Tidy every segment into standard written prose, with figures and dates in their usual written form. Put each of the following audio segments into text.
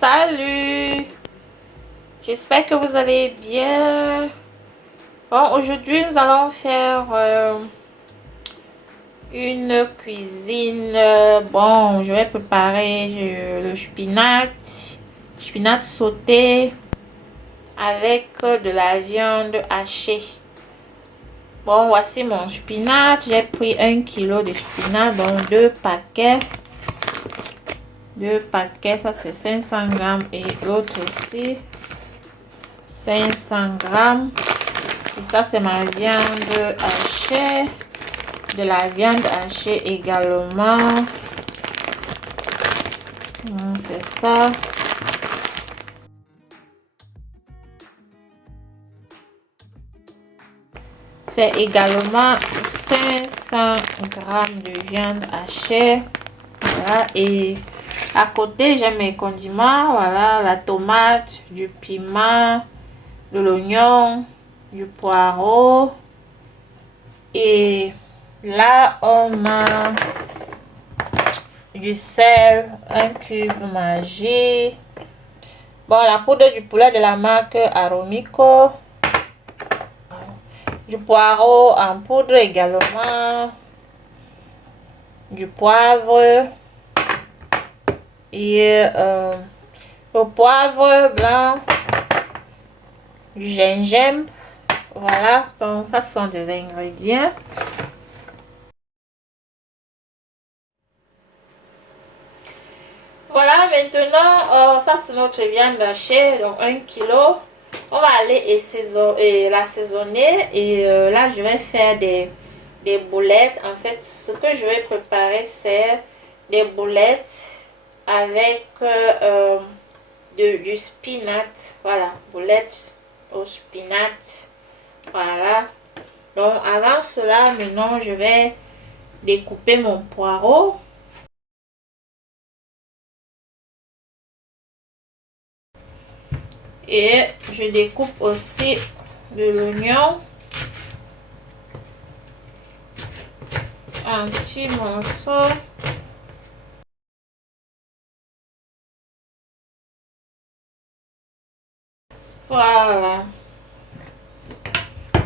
Salut! J'espère que vous allez bien. Bon, aujourd'hui nous allons faire une cuisine. Bon, je vais préparer le spinach sauté avec de la viande hachée. Bon, voici mon spinach. J'ai pris 1 kg de spinach, donc 2 paquets. 2 paquets, ça c'est 500 grammes et l'autre aussi 500 grammes. Et ça c'est ma viande hachée. De la viande hachée également. C'est ça. C'est également 500 grammes de viande hachée. Voilà. Et à côté, j'ai mes condiments. Voilà, la tomate, du piment, de l'oignon, du poireau. Et là, on a du sel, un cube Maggi. Bon, la poudre du poulet de la marque Aromico. Du poireau en poudre également. Du poivre. Et le poivre blanc. Du gingembre. Voilà, donc ça sont des ingrédients. Voilà, maintenant, ça c'est notre viande hachée, donc 1 kg. On va aller l'assaisonner et là je vais faire des boulettes. En fait, ce que je vais préparer, c'est des boulettes avec du spinach. Voilà, boulettes au spinach. Voilà. Donc avant cela, maintenant je vais découper mon poireau. Et je découpe aussi de l'oignon en petits morceaux. Voilà.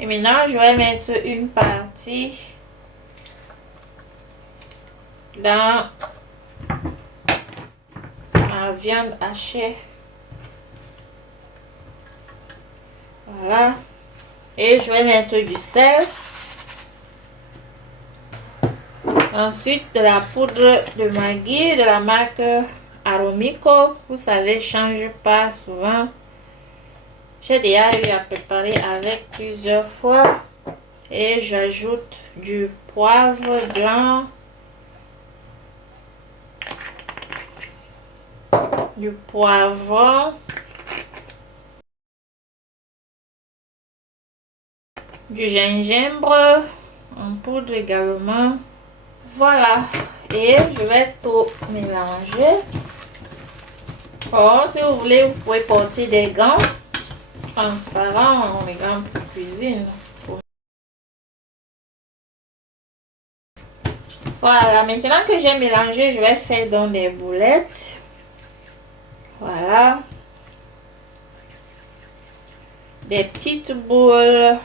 Et maintenant, je vais mettre une partie dans ma viande hachée. Voilà. Et je vais mettre du sel. Ensuite, de la poudre de Maggi de la marque Aromico. Vous savez, change pas souvent. J'ai déjà eu à préparer avec plusieurs fois. Et j'ajoute du poivre blanc. Du poivron. Du gingembre en poudre également. Voilà, et je vais tout mélanger. Bon, si vous voulez, vous pouvez porter des gants transparents, les gants pour cuisine. Voilà, maintenant que j'ai mélangé, je vais faire dans des boulettes. Voilà, des petites boules.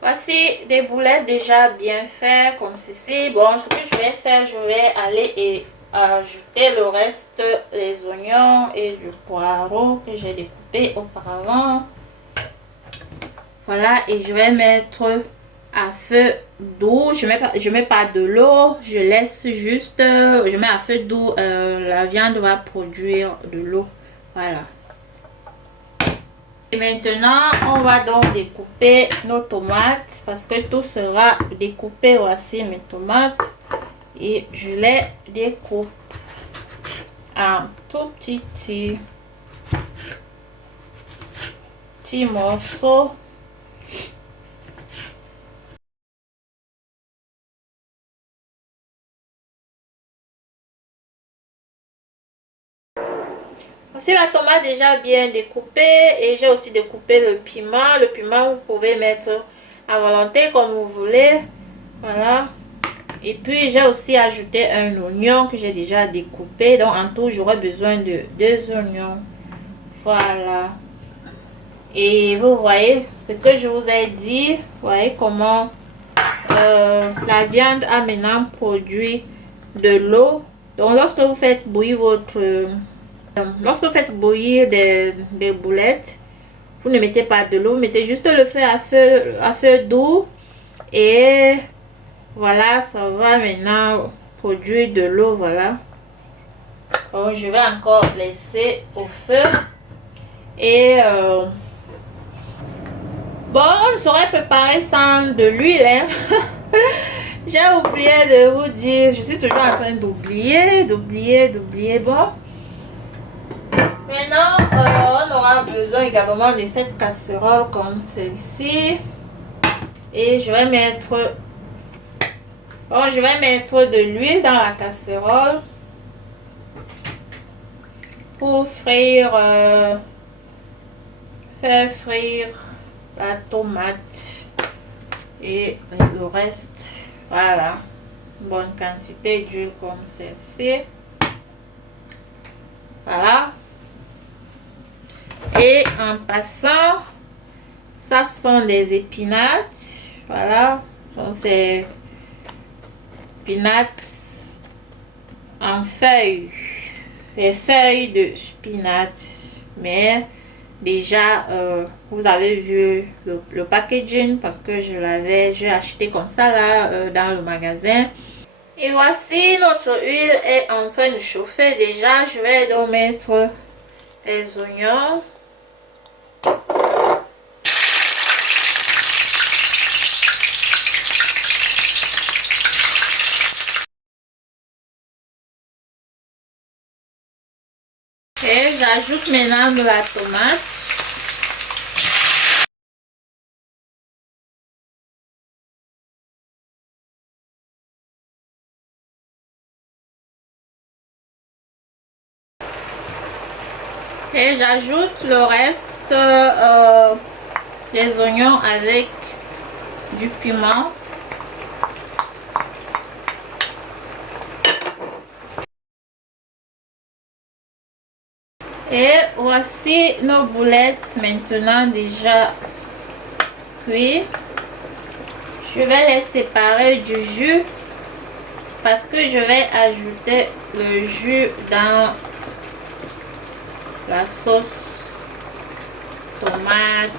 Voici des boulettes déjà bien faites comme ceci. Bon, ce que je vais faire, je vais aller et ajouter le reste, les oignons et du poireau que j'ai découpé auparavant. Voilà, et je vais mettre à feu doux. Je mets pas de l'eau, je laisse juste, je mets à feu doux. La viande va produire de l'eau. Voilà. Et maintenant, on va donc découper nos tomates parce que tout sera découpé. Voici mes tomates et je les découpe en tout petits morceaux. Voici la tomate déjà bien découpée et j'ai aussi découpé le piment. Le piment, vous pouvez mettre à volonté comme vous voulez. Voilà. Et puis, j'ai aussi ajouté un oignon que j'ai déjà découpé. Donc, en tout, j'aurai besoin de 2 oignons. Voilà. Et vous voyez ce que je vous ai dit. Vous voyez comment la viande a maintenant produit de l'eau. Donc, lorsque vous faites bouillir lorsque vous faites bouillir des boulettes, vous ne mettez pas de l'eau, vous mettez juste le feu à feu doux. Et voilà, ça va maintenant produire de l'eau. Voilà. Donc, je vais encore laisser au feu. Et bon, on ne saurait préparer sans de l'huile. Hein? J'ai oublié de vous dire, je suis toujours en train d'oublier. Bon, maintenant, on aura besoin également de cette casserole comme celle-ci. Et je vais mettre de l'huile dans la casserole pour frire, faire frire la tomate et le reste. Voilà, une bonne quantité d'huile comme celle-ci. Voilà. Et en passant, ça sont des épinates. Voilà, ce sont ces épinates en feuilles. Les feuilles de spinach. Mais déjà, vous avez vu le packaging parce que j'ai acheté comme ça là dans le magasin. Et voici, notre huile est en train de chauffer déjà. Je vais donc mettre les oignons. Et j'ajoute maintenant de la tomate. Et j'ajoute le reste des oignons avec du piment. Et voici nos boulettes maintenant déjà cuites. Je vais les séparer du jus parce que je vais ajouter le jus dans la sauce tomate.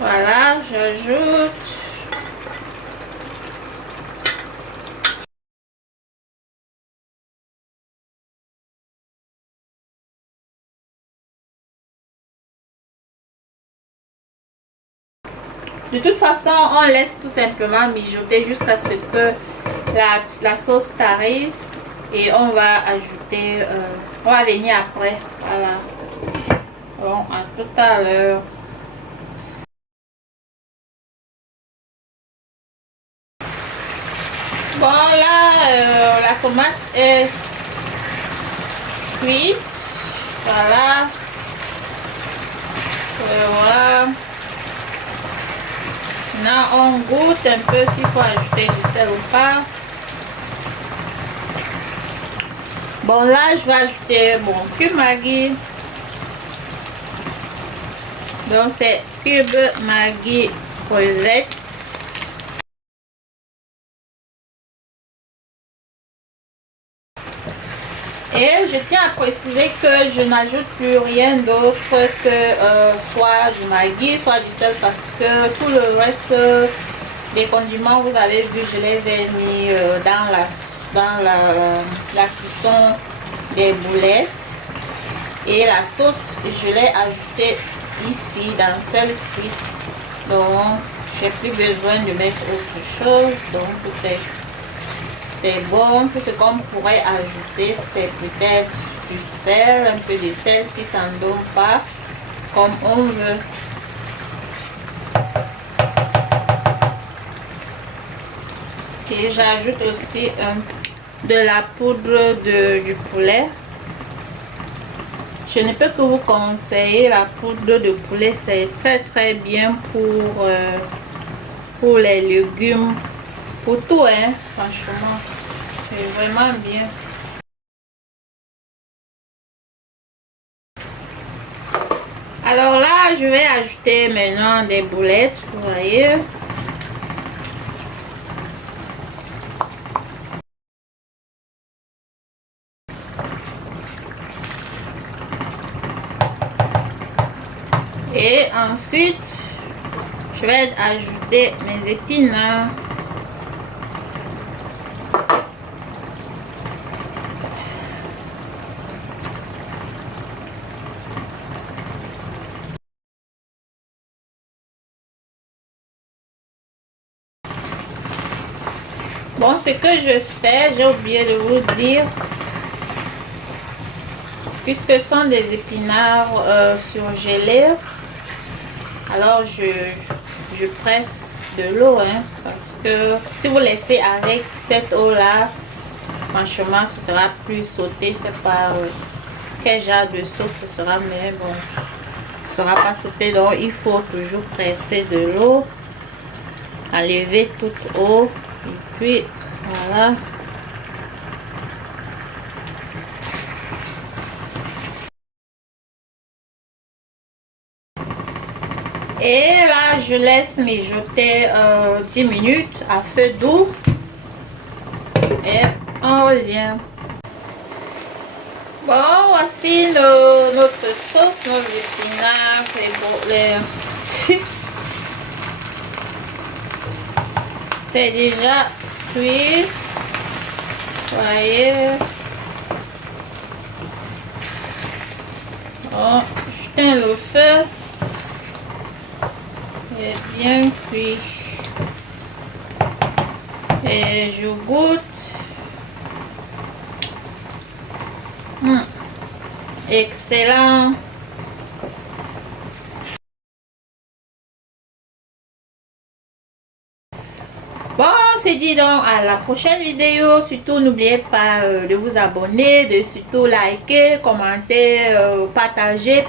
Voilà, j'ajoute de toute façon, on laisse tout simplement mijoter jusqu'à ce que la sauce tarisse et on va ajouter, on va venir après. Voilà. Bon, à tout à l'heure. Bon, là, la tomate est cuite. Voilà. Voilà. Maintenant, on goûte un peu s'il faut ajouter du sel ou pas. Bon, là, je vais ajouter mon cube Maggi. Donc, c'est cube Maggi crevette. Et je tiens à préciser que je n'ajoute plus rien d'autre que soit du Maggi, soit du sel, parce que tout le reste des condiments, vous avez vu, je les ai mis dans la cuisson des boulettes. Et la sauce, je l'ai ajoutée ici, dans celle-ci. Donc, j'ai plus besoin de mettre autre chose. Donc, tout est bon. Tout ce qu'on pourrait ajouter, c'est peut-être du sel, un peu de sel si ça ne donne pas comme on veut. Et j'ajoute aussi de la poudre du poulet. Je ne peux que vous conseiller la poudre de poulet, c'est très bien pour les légumes, pour tout, hein, franchement, c'est vraiment bien. Alors là, je vais ajouter maintenant des boulettes, vous voyez. Et ensuite, je vais ajouter mes épinards. Bon, ce que je fais, j'ai oublié de vous dire, puisque ce sont des épinards surgelés, alors je presse de l'eau, hein, parce que si vous laissez avec cette eau là, franchement ce sera plus sauté. Je sais pas quel genre de sauce ce sera, mais bon, ce sera pas sauté, donc il faut toujours presser de l'eau, enlever toute eau, et puis voilà. Et là, je laisse mijoter 10 minutes à feu doux. Et on revient. Bon, voici notre sauce, nos épinards, c'est déjà cuit. Voyez. Bon, j'éteins le feu. Et bien cuit. Et je goûte. Excellent. Bon, on se dit donc à la prochaine vidéo. Surtout n'oubliez pas de vous abonner, de surtout liker, commenter, partager.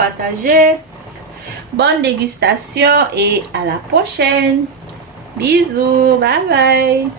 Bonne dégustation et à la prochaine. Bisous, bye bye.